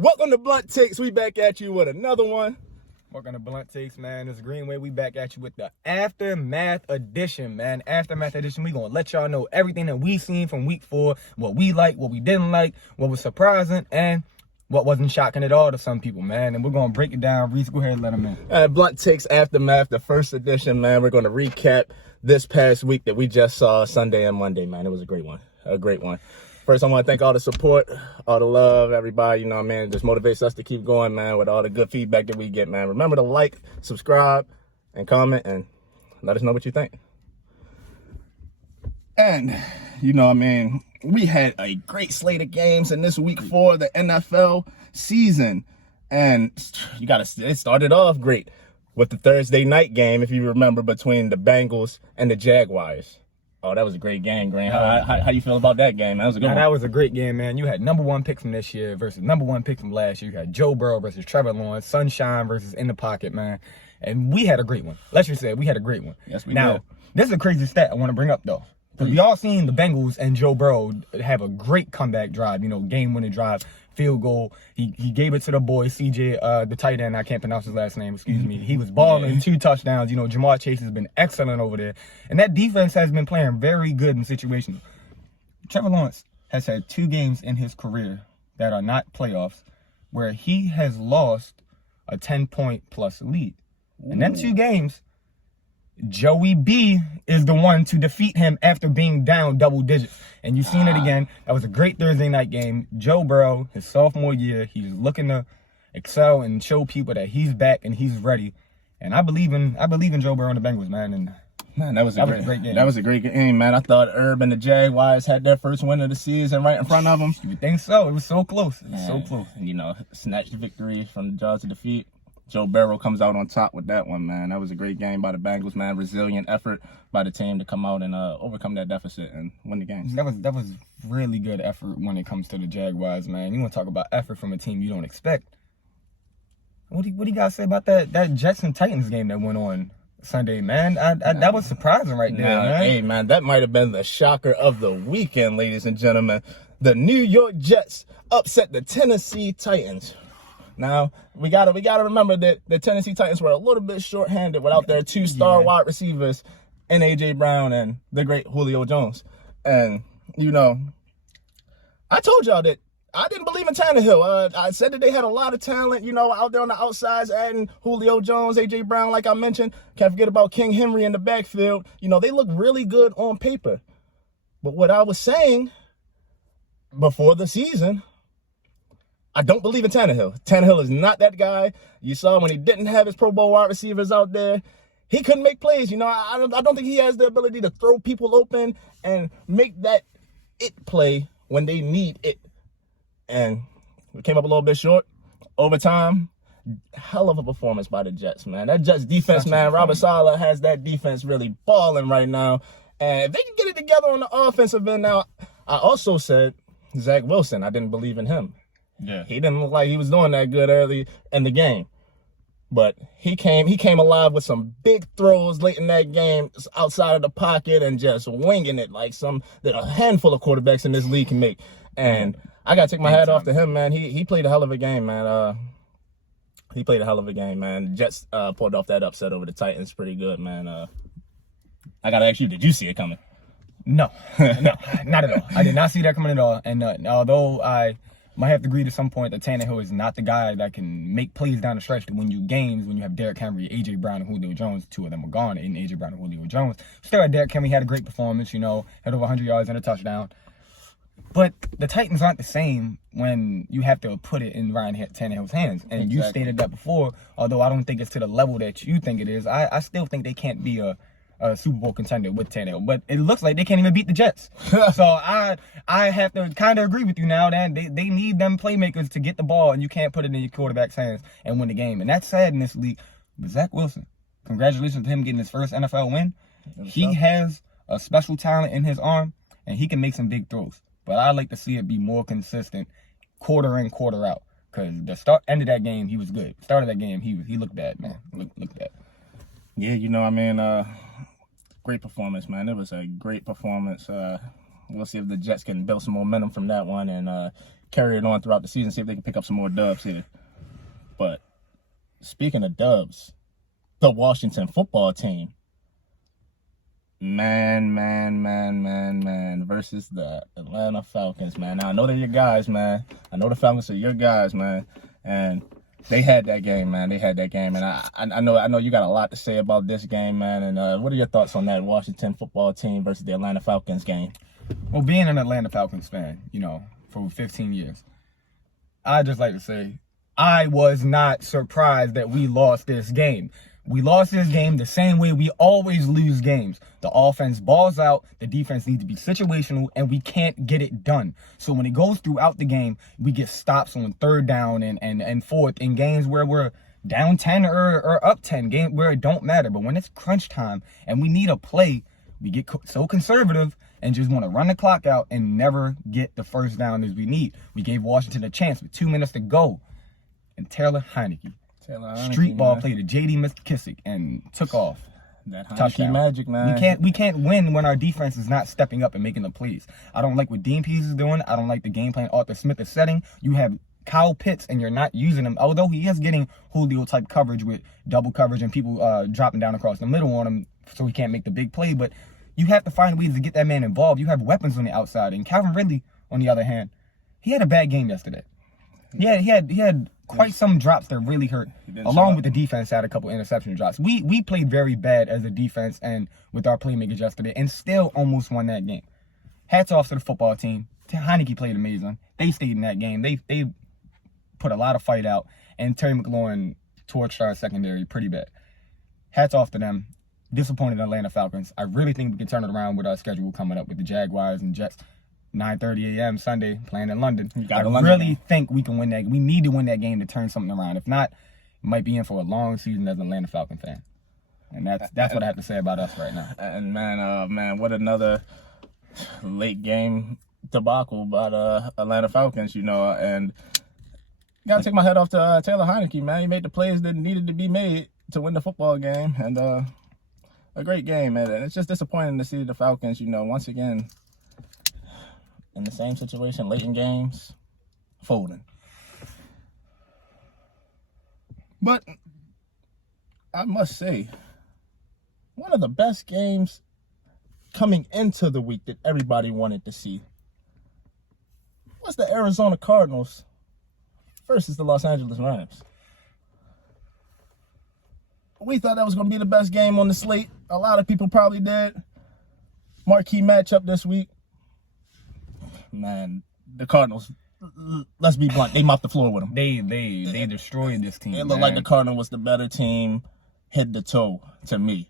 Welcome to Blunt Takes. We back at you with another one. Welcome to Blunt Takes, man. This is Greenway. We back at you with the Aftermath edition, man. Aftermath edition. We gonna let y'all know everything that we seen from week 4, what we liked, what we didn't like, what was surprising, and what wasn't shocking at all to some people, man. And we're gonna break it down. Reece, go ahead and let them in. Blunt Takes Aftermath, the first edition, man. We're gonna recap this past week that we just saw Sunday and Monday, man. It was a great one. A great one. First, I want to thank all the support, all the love, everybody, you know, man. It just motivates us to keep going, man, with all the good feedback that we get, man. Remember to like, subscribe, and comment, and let us know what you think. And, you know, I mean, we had a great slate of games in this week 4 of the NFL season. And it started off great with the Thursday night game, if you remember, between the Bengals and the Jaguars. Oh, that was a great game, Green. How you feel about that game? That was a good one. That was a great game, man. You had number 1 pick from this year versus number 1 pick from last year. You had Joe Burrow versus Trevor Lawrence, Sunshine versus In the Pocket, man. And we had a great one. Let's just say we had a great one. Yes, we did. This is a crazy stat I want to bring up, though. Because we all seen the Bengals and Joe Burrow have a great comeback drive, you know, game-winning drive, field goal. He gave it to the boy, CJ, the tight end. I can't pronounce his last name, excuse me. He was balling 2 touchdowns. You know, Jamar Chase has been excellent over there. And that defense has been playing very good in situations. Trevor Lawrence has had 2 games in his career that are not playoffs where he has lost a 10-point-plus lead. And then 2 games, Joey B is the one to defeat him after being down double digits. And you've seen it again. That was a great Thursday night game. Joe Burrow, his sophomore year, he's looking to excel and show people that he's back and he's ready. And I believe in Joe Burrow and the Bengals, man. And man, that was a great game. That was a great game, man. I thought Herb and the Jaguars had their first win of the season right in front of them. You think so? It was so close. It was so close. You know, snatched the victory from the jaws of defeat. Joe Burrow comes out on top with that one, man. That was a great game by the Bengals, man. Resilient effort by the team to come out and overcome that deficit and win the game. That was really good effort when it comes to the Jaguars, man. You want to talk about effort from a team you don't expect. What do you guys say about that Jets and Titans game that went on Sunday, man? That was surprising right there, man. Hey, man, that might have been the shocker of the weekend, ladies and gentlemen. The New York Jets upset the Tennessee Titans. Now, we gotta remember that the Tennessee Titans were a little bit short-handed without their 2 star wide receivers in A.J. Brown and the great Julio Jones. And, you know, I told y'all that I didn't believe in Tannehill. I said that they had a lot of talent, you know, out there on the outsides, adding Julio Jones, A.J. Brown, like I mentioned. Can't forget about King Henry in the backfield. You know, they look really good on paper. But what I was saying before the season, I don't believe in Tannehill. Tannehill is not that guy. You saw when he didn't have his Pro Bowl wide receivers out there, he couldn't make plays. You know, I don't think he has the ability to throw people open and make that it play when they need it. And we came up a little bit short. Overtime, hell of a performance by the Jets, man. That Jets defense, man, Robert Saleh has that defense really balling right now. And if they can get it together on the offensive end now, I also said Zach Wilson, I didn't believe in him. Yeah, he didn't look like he was doing that good early in the game, but he came alive with some big throws late in that game outside of the pocket and just winging it like that a handful of quarterbacks in this league can make. And I gotta take my hat off to him, man. He played a hell of a game, man. He played a hell of a game, man. The Jets pulled off that upset over the Titans pretty good, man. I gotta ask you, did you see it coming? No, not at all. I did not see that coming at all. And although I might have to agree to some point that Tannehill is not the guy that can make plays down the stretch to win you games when you have Derrick Henry, A.J. Brown, and Julio Jones. 2 of them are gone, and A.J. Brown and Julio Jones. Still, Derrick Henry had a great performance, you know, had over 100 yards and a touchdown. But the Titans aren't the same when you have to put it in Ryan Tannehill's hands. And exactly. You stated that before, although I don't think it's to the level that you think it is. I still think they can't be a Super Bowl contender with Tannehill, but it looks like they can't even beat the Jets. So I have to kind of agree with you now that they need them playmakers to get the ball, and you can't put it in your quarterback's hands and win the game. And that's sad in this league. But Zach Wilson, congratulations to him getting his first NFL win. He has a special talent in his arm, and he can make some big throws. But I'd like to see it be more consistent, quarter in, quarter out. Because the end of that game, he was good. Start of that game, he looked bad, man. Looked bad. Yeah, you know, I mean, great performance, man. It was a great performance. we'll see if the Jets can build some momentum from that one and carry it on throughout the season, see if they can pick up some more dubs here. But speaking of dubs, the Washington football team, man, versus the Atlanta Falcons, man. Now, I know they're your guys, man. I know the Falcons are your guys, man. And they had that game, man. They had that game. And I know you got a lot to say about this game, man. And what are your thoughts on that Washington football team versus the Atlanta Falcons game? Well, being an Atlanta Falcons fan, for 15 years, I just like to say I was not surprised that we lost this game. We lost this game the same way we always lose games. The offense balls out, the defense needs to be situational, and we can't get it done. So when it goes throughout the game, we get stops on third down and fourth in games where we're down 10 or up 10, game where it don't matter. But when it's crunch time and we need a play, we get so conservative and just want to run the clock out and never get the first down as we need. We gave Washington a chance with 2 minutes to go, and Taylor Heineke, street ball play to J.D. McKissick and took off. That Heineke magic, man. We can't win when our defense is not stepping up and making the plays. I don't like what Dean Pease is doing. I don't like the game plan Arthur Smith is setting. You have Kyle Pitts and you're not using him, although he is getting Julio type coverage with double coverage and people dropping down across the middle on him so he can't make the big play. But you have to find ways to get that man involved. You have weapons on the outside. And Calvin Ridley, on the other hand, he had a bad game yesterday. Yeah, he had quite some drops that really hurt. Along with the defense, had a couple interception drops. We played very bad as a defense and with our playmakers yesterday, and still almost won that game. Hats off to the football team. Heineke played amazing. They stayed in that game. They put a lot of fight out, and Terry McLaurin torched our secondary pretty bad. Hats off to them. Disappointed Atlanta Falcons. I really think we can turn it around with our schedule coming up with the Jaguars and Jets. 9:30 a.m. Sunday, playing in London. I really think we can win that. We need to win that game to turn something around. If not, we might be in for a long season as an Atlanta Falcon fan. And that's what I have to say about us right now. And man, what another late game debacle by the Atlanta Falcons, and gotta take my head off to Taylor Heineke, man. He made the plays that needed to be made to win the football game, and a great game, man. And it's just disappointing to see the Falcons, once again in the same situation, late in games, folding. But I must say, one of the best games coming into the week that everybody wanted to see was the Arizona Cardinals versus the Los Angeles Rams. We thought that was going to be the best game on the slate. A lot of people probably did. Marquee matchup this week. Man, the Cardinals, let's be blunt, they mopped the floor with them. They destroyed this team. It looked like the Cardinals was the better team, head to toe, to me.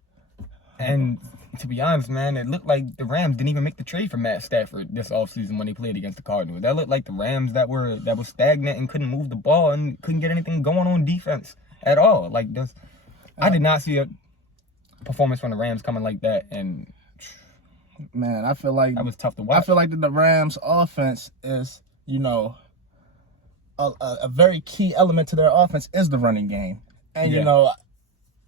And to be honest, man, it looked like the Rams didn't even make the trade for Matt Stafford this offseason when they played against the Cardinals. That looked like the Rams that were stagnant and couldn't move the ball and couldn't get anything going on defense at all. Like this, I did not see a performance from the Rams coming like that, and man, I feel like that was tough to watch. I feel like the Rams offense is, a very key element to their offense is the running game. And,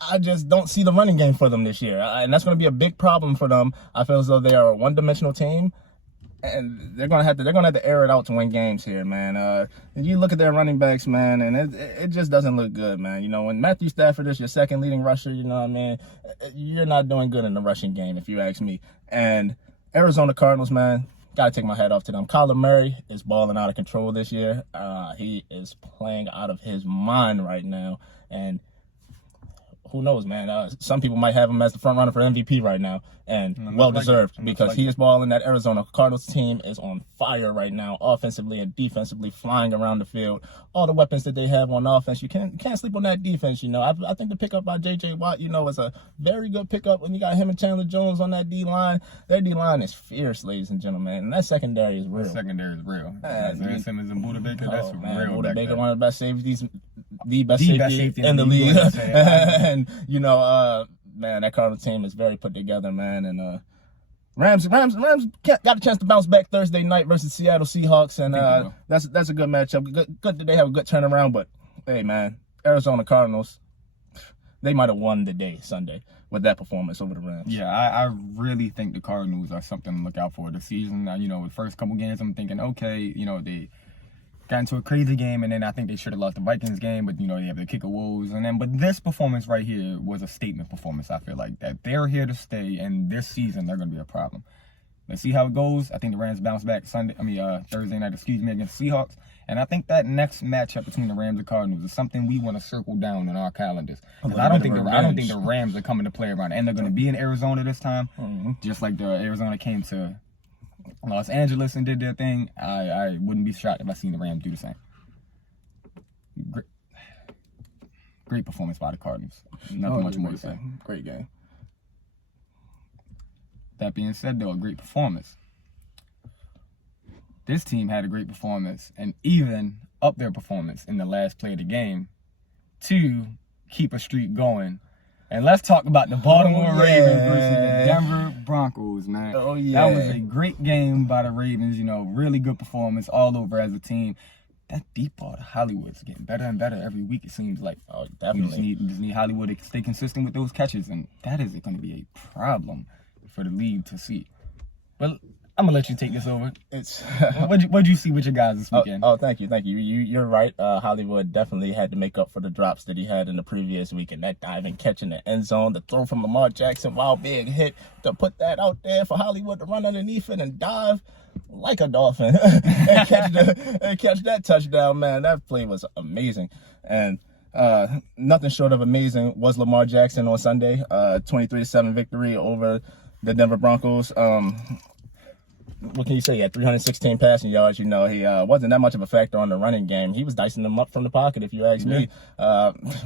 I just don't see the running game for them this year. And that's going to be a big problem for them. I feel as though they are a one-dimensional team. And they're gonna have to air it out to win games here, man. You look at their running backs, man, and it just doesn't look good, man. When Matthew Stafford is your second leading rusher, you're not doing good in the rushing game, if you ask me. And Arizona Cardinals, man, gotta take my hat off to them. Kyler Murray is balling out of control this year. He is playing out of his mind right now, and who knows, man? Some people might have him as the front runner for MVP right now, and well-deserved, because he is balling. That Arizona Cardinals team is on fire right now, offensively and defensively, flying around the field. All the weapons that they have on offense, you can't sleep on that defense. I think the pickup by J.J. Watt, is a very good pickup when you got him and Chandler Jones on that D-line. Their D-line is fierce, ladies and gentlemen, and that secondary is real. Zach Simmons and Buda Baker, that's real. Buda Baker, one of the best safeties, the best safety in the league. And, man, that Cardinals team is very put together, man. And Rams got a chance to bounce back Thursday night versus Seattle Seahawks, and that's a good matchup. Good that they have a good turnaround. But hey, man, Arizona Cardinals, they might have won the day Sunday with that performance over the Rams. Yeah, I really think the Cardinals are something to look out for this season. The first couple games, I'm thinking, okay, they got into a crazy game, and then I think they should have lost the Vikings game, but, they have the kick of woes. But this performance right here was a statement performance, I feel like, that they're here to stay, and this season they're going to be a problem. Let's see how it goes. I think the Rams bounce back Thursday night, against Seahawks. And I think that next matchup between the Rams and Cardinals is something we want to circle down in our calendars. Because I don't think the Rams are coming to play around, and they're going to be in Arizona this time, just like the Arizona came to Los Angeles and did their thing. I wouldn't be shocked if I seen the Rams do the same. Great performance by the Cardinals. Nothing much more to say. Great game. That being said, though, a great performance. This team had a great performance and even up their performance in the last play of the game to keep a streak going. And let's talk about the Baltimore Ravens versus the Denver Broncos, man. Oh, yeah. That was a great game by the Ravens, really good performance all over as a team. That deep ball to Hollywood is getting better and better every week, it seems like. Oh, definitely. You just need Hollywood to stay consistent with those catches, and that is going to be a problem for the league to see. But I'm gonna let you take this over. What'd you see with your guys this weekend? Oh, thank you. You're right. Hollywood definitely had to make up for the drops that he had in the previous week, and that diving catch in the end zone, the throw from Lamar Jackson, wild big hit to put that out there for Hollywood to run underneath it and dive like a dolphin and catch that touchdown. Man, that play was amazing, and nothing short of amazing was Lamar Jackson on Sunday. 23-7 victory over the Denver Broncos. What can you say? He had 316 passing yards. He wasn't that much of a factor on the running game. He was dicing them up from the pocket, if you ask me,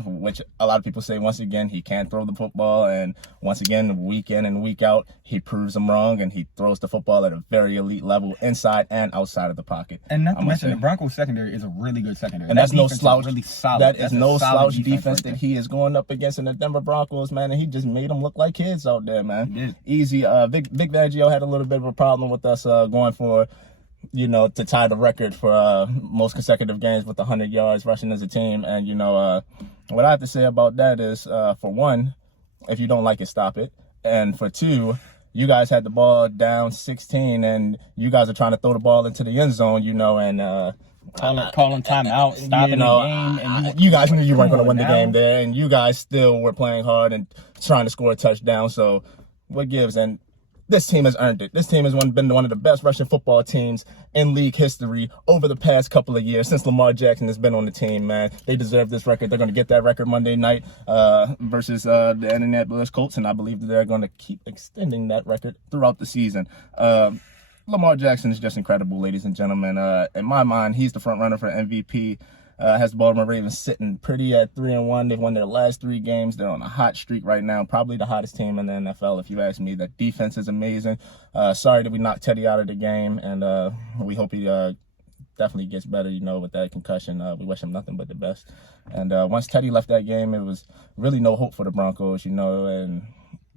which a lot of people say, once again, he can't throw the football. And once again, week in and week out, he proves them wrong, and he throws the football at a very elite level inside and outside of the pocket. And not to mention, the Broncos secondary is a really good secondary. And that's no slouch. Really solid. That is no slouch defense that he is going up against in the Denver Broncos, man. And he just made them look like kids out there, man. Easy. Vic Fangio had a little bit of a problem with us going for, to tie the record for most consecutive games with 100 yards rushing as a team. And, what I have to say about that is, for one, if you don't like it, stop it. And for two, you guys had the ball down 16, and you guys are trying to throw the ball into the end zone, and calling timeout, stopping the game, and you guys knew you weren't going to win the game there, and you guys still were playing hard and trying to score a touchdown. So what gives? And this team has earned it. This team has been one of the best rushing football teams in league history over the past couple of years since Lamar Jackson has been on the team, man. They deserve this record. They're going to get that record Monday night versus the Indianapolis Colts, and I believe that they're going to keep extending that record throughout the season. Lamar Jackson is just incredible, ladies and gentlemen. In my mind, he's the front runner for MVP. Has the Baltimore Ravens sitting pretty at 3-1. They've won their last 3 games. They're on a hot streak right now. Probably the hottest team in the NFL, if you ask me. The defense is amazing. Sorry that we knocked Teddy out of the game, and we hope he definitely gets better, with that concussion. We wish him nothing but the best. And once Teddy left that game, it was really no hope for the Broncos, and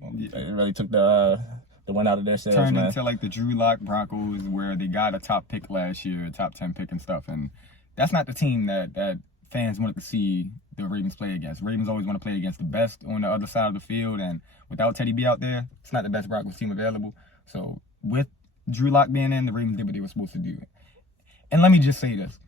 it really took the win out of their sails, turned man. into like the Drew Lock Broncos, where they got a top pick last year, a top 10 pick and stuff, and that's not the team that fans wanted to see the Ravens play against. Ravens always want to play against the best on the other side of the field, and without Teddy B out there, it's not the best Broncos team available. So with Drew Lock being in, the Ravens did what they were supposed to do. And let me just say this.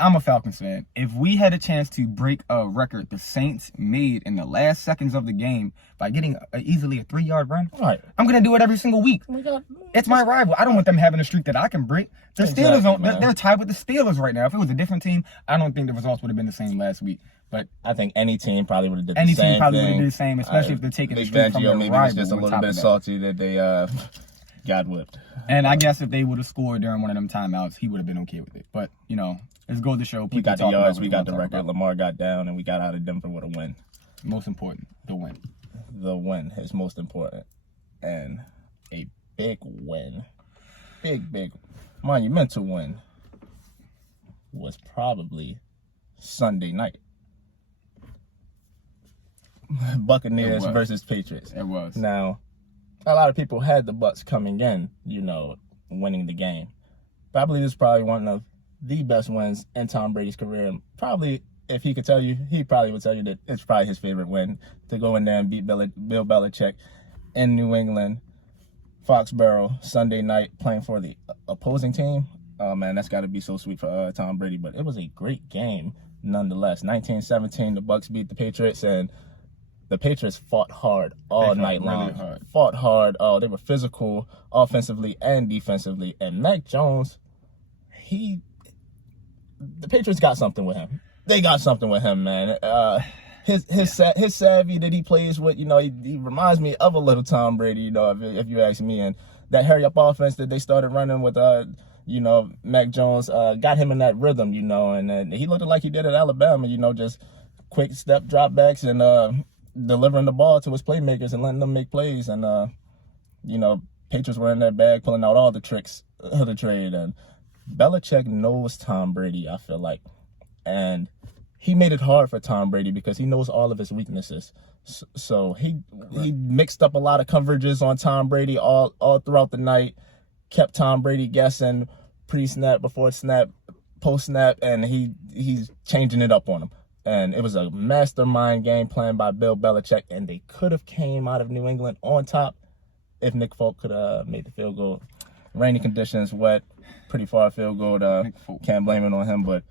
I'm a Falcons fan. If we had a chance to break a record the Saints made in the last seconds of the game by getting easily a 3-yard run, right, I'm going to do it every single week. It's my rival. I don't want them having a streak that I can break. The Steelers, they're tied with the Steelers right now. If it was a different team, I don't think the results would have been the same last week. But I think any team probably would have did the same thing. Any team probably would have did the same, especially if they're taking the Big streak from their maybe rival. was just a little bit salty that they got whipped. And I guess if they would have scored during one of them timeouts, he would have been okay with it. But, it's goes to show. We got the yards, we got the record. Lamar got down, and we got out of Denver with a win. Most important, the win. The win is most important. And a big win, big, monumental win was probably Sunday night. Buccaneers versus Patriots. It was. Now, a lot of people had the Bucs coming in, winning the game. But I believe this is probably one of the best wins in Tom Brady's career, and probably if he could tell you, he probably would tell you that it's probably his favorite win to go in there and beat Bill Belichick in New England, Foxborough, Sunday night, playing for the opposing team. Oh, man, that's got to be so sweet for Tom Brady. But it was a great game nonetheless. 19-17, the Bucs beat the Patriots, and the Patriots fought hard all night long. Really hard. Fought hard. Oh, they were physical, offensively and defensively. And Mac Jones, the Patriots got something with him. They got something with him, man. His savvy that he plays with, he reminds me of a little Tom Brady, if you ask me. And that hurry up offense that they started running with, Mac Jones got him in that rhythm, and he looked like he did at Alabama, just quick step drop backs and delivering the ball to his playmakers and letting them make plays. And, Patriots were in their bag, pulling out all the tricks of the trade. And Belichick knows Tom Brady, I feel like. And he made it hard for Tom Brady because he knows all of his weaknesses. So he mixed up a lot of coverages on Tom Brady all throughout the night, kept Tom Brady guessing pre-snap, before snap, post-snap, and he's changing it up on him. And it was a mastermind game plan by Bill Belichick, and they could have came out of New England on top if Nick Folk could have made the field goal. Rainy conditions, wet, pretty far field goal. Can't blame it on him, but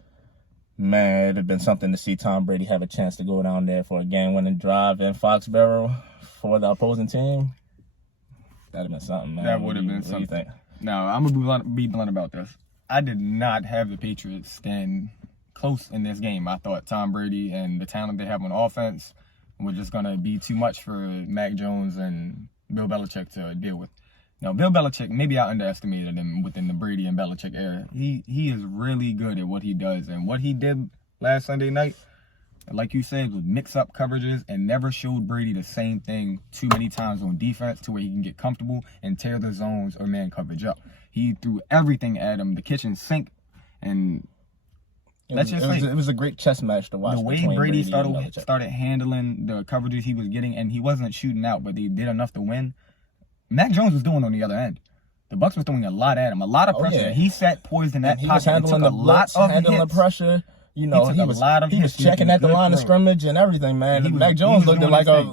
man, it'd have been something to see Tom Brady have a chance to go down there for a game-winning drive in Foxborough for the opposing team. That'd have been something, man. That would have been something. What do you think? Now, I'm going to be blunt about this. I did not have the Patriots stand close in this game. I thought Tom Brady and the talent they have on offense were just going to be too much for Mac Jones and Bill Belichick to deal with. Now, Bill Belichick, maybe I underestimated him within the Brady and Belichick era. He is really good at what he does. And what he did last Sunday night, like you said, was mix up coverages and never showed Brady the same thing too many times on defense to where he can get comfortable and tear the zones or man coverage up. He threw everything at him, the kitchen sink, and it was a great chess match to watch. The way Brady started handling the coverages he was getting, and he wasn't shooting out, but they did enough to win. Mac Jones was doing on the other end. The Bucs was throwing a lot at him, a lot of pressure. Yeah. He sat poised in that pocket. He was handling the blitz, handling the pressure. He was checking at the line of scrimmage and everything, man. Mac Jones looked like a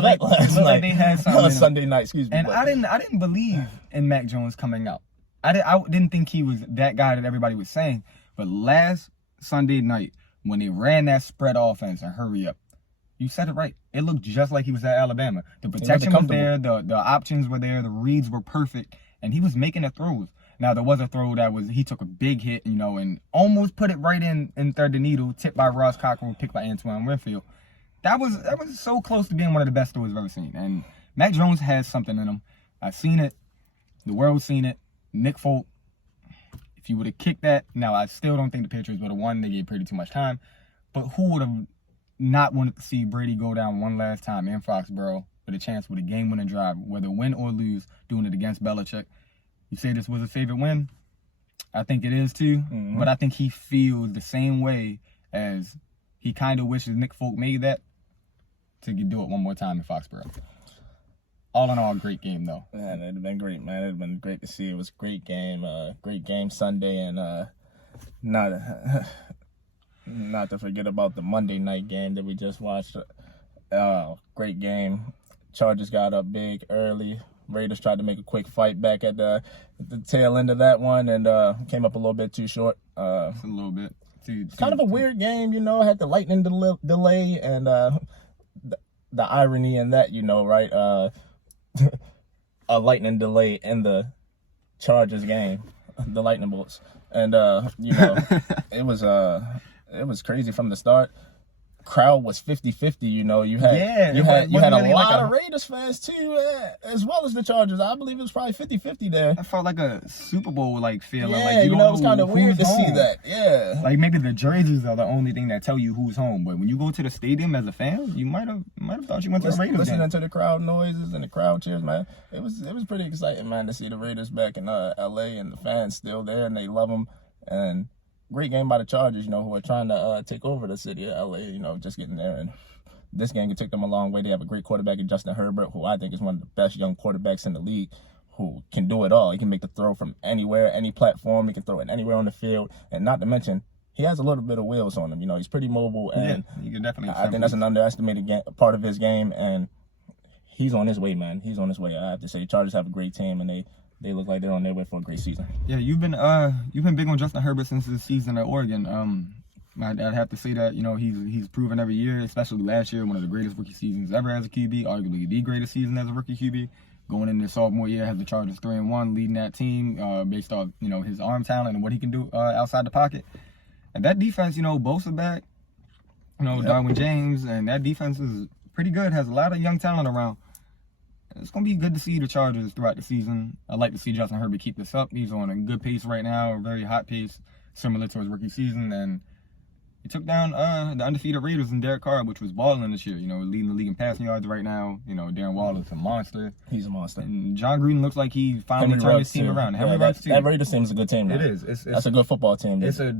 vet last night. They had something Sunday night, excuse me. And I didn't believe in Mac Jones coming out. I didn't think he was that guy that everybody was saying. But last Sunday night, when they ran that spread offense and hurry up, you said it right. It looked just like he was at Alabama. The protection was there, the options were there, the reads were perfect, and he was making the throws. Now, there was a throw he took a big hit, and almost put it right in thread the needle, tipped by Ross Cockrell, picked by Antoine Winfield. That was so close to being one of the best throws I've ever seen. And Mac Jones has something in him. I've seen it. The world's seen it. Nick Folk, if you would have kicked that, now I still don't think the Patriots would have won. They gave Brady too much time. But who would have not wanted to see Brady go down one last time in Foxborough with a chance with a game-winning drive, whether win or lose, doing it against Belichick? You say this was a favorite win? I think it is too. Mm-hmm. But I think he feels the same way as he kind of wishes Nick Folk made that to do it one more time in Foxborough. All in all, great game though. Man, it'd have been great, man. It'd have been great to see. It was a great game Sunday, and not to forget about the Monday night game that we just watched. Great game. Chargers got up big early. Raiders tried to make a quick fight back at the tail end of that one, and came up a little bit too short. A little bit. Kind of a weird game, had the lightning delay, and the irony in that, right? A lightning delay in the Chargers game, the lightning bolts, and it was crazy from the start. Crowd was 50-50, you had a lot of Raiders fans too, as well as the Chargers. I believe it was probably 50-50 there. It felt like a Super Bowl feeling. Yeah, it was kind of weird to see that. Yeah, like maybe the jerseys are the only thing that tell you who's home, but when you go to the stadium as a fan, you might have thought you went to the Raiders. Listening to the crowd noises and the crowd cheers, man, it was pretty exciting, man, to see the Raiders back in LA and the fans still there and they love them. And great game by the Chargers, who are trying to take over the city of LA, just getting there. And this game can take them a long way. They have a great quarterback in Justin Herbert, who I think is one of the best young quarterbacks in the league, who can do it all. He can make the throw from anywhere, any platform. He can throw it anywhere on the field. And not to mention, he has a little bit of wheels on him. You know, he's pretty mobile, and you can definitely. I think that's an underestimated part of his game, and he's on his way, man. He's on his way. I have to say, Chargers have a great team, and they look like they're on their way for a great season. Yeah, you've been big on Justin Herbert since his season at Oregon. I'd have to say that, you know, he's proven every year, especially last year, one of the greatest rookie seasons ever as a QB, arguably the greatest season as a rookie QB. Going into sophomore year, has the Chargers 3-1, leading that team based off, you know, his arm talent and what he can do outside the pocket. And that defense, you know, Bosa back, you know, Darwin James, and that defense is pretty good. Has a lot of young talent around. It's going to be good to see the Chargers throughout the season. I'd like to see Justin Herbert keep this up. He's on a good pace right now, a very hot pace, similar to his rookie season. And he took down the undefeated Raiders and Derek Carr, which was balling this year, you know, leading the league in passing yards right now. You know, Darren Waller's a monster. He's a monster. And John Gruden looks like he finally turned his team around. Henry Ruggs too. That Raiders team is a good team now. It is. That's a good football team. It's a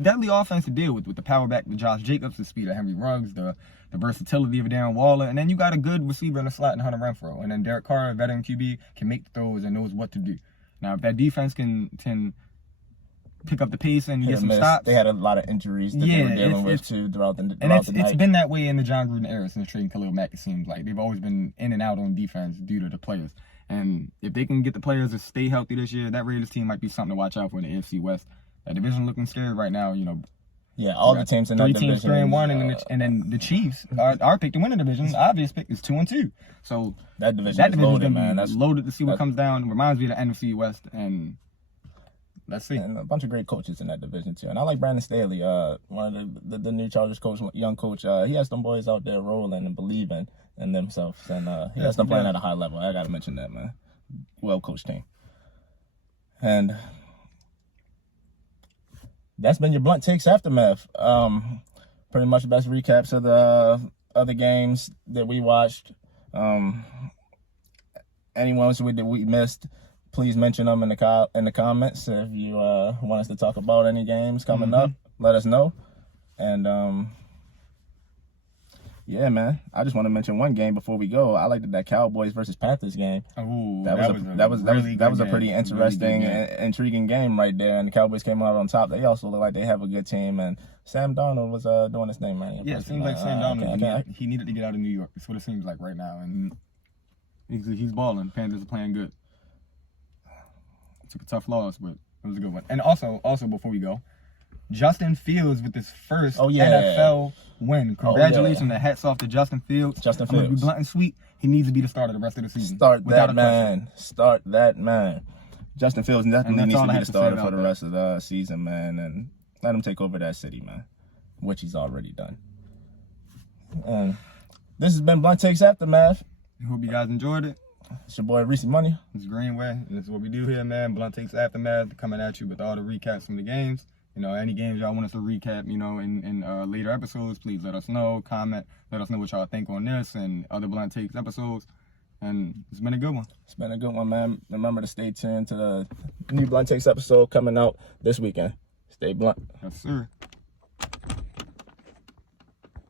deadly offense to deal with the power back to Josh Jacobs, the speed of Henry Ruggs, the versatility of Darren Waller, and then you got a good receiver in the slot in Hunter Renfrow. And then Derek Carr, a veteran QB, can make the throws and knows what to do. Now, if that defense can pick up the pace and get some stops. They had a lot of injuries that they were dealing with too throughout the night. It's been that way in the John Gruden era since trading Khalil Mack, it seems like. They've always been in and out on defense due to the players. And if they can get the players to stay healthy this year, that Raiders team might be something to watch out for in the AFC West. That division looking scary right now, you know. Yeah, all the teams in that division. 3 teams 3-1, and then the Chiefs, our pick to win the division, obvious pick is 2-2. So that division is loaded, man. That's loaded to see what comes down. It reminds me of the NFC West, and let's see. And a bunch of great coaches in that division too. And I like Brandon Staley, one of the new Chargers coach, young coach. He has them boys out there rolling and believing in themselves, and he has them playing at a high level. I gotta mention that, man. Well coached team. And that's been your Blunt Takes Aftermath. Pretty much the best recaps of the other games that we watched. Any ones that we missed, please mention them in the comments. If you want us to talk about any games coming up, let us know. And yeah, man. I just want to mention one game before we go. I liked that Cowboys versus Panthers game. Ooh, that was a pretty interesting, intriguing game right there. And the Cowboys came out on top. They also look like they have a good team. And Sam Darnold was doing his thing, man. Yeah, it seems like Sam Darnold. He needed to get out of New York. That's what it seems like right now. And he's balling. Panthers are playing good. Took a tough loss, but it was a good one. And also before we go, Justin Fields with his first NFL win. Congratulations and hats off to Justin Fields. I'm gonna be blunt and sweet. He needs to be the starter the rest of the season. Start that man. Justin Fields definitely needs to be the starter for the rest of the season, man. And let him take over that city, man. Which he's already done. And this has been Blunt Takes Aftermath. I hope you guys enjoyed it. It's your boy ReeceMoney. It's Greenway. And this is what we do here, man. Blunt Takes Aftermath, coming at you with all the recaps from the games. You know, any games y'all want us to recap, you know, in later episodes, please let us know. Comment. Let us know what y'all think on this and other Blunt Takes episodes. And it's been a good one. It's been a good one, man. Remember to stay tuned to the new Blunt Takes episode coming out this weekend. Stay blunt. Yes, sir.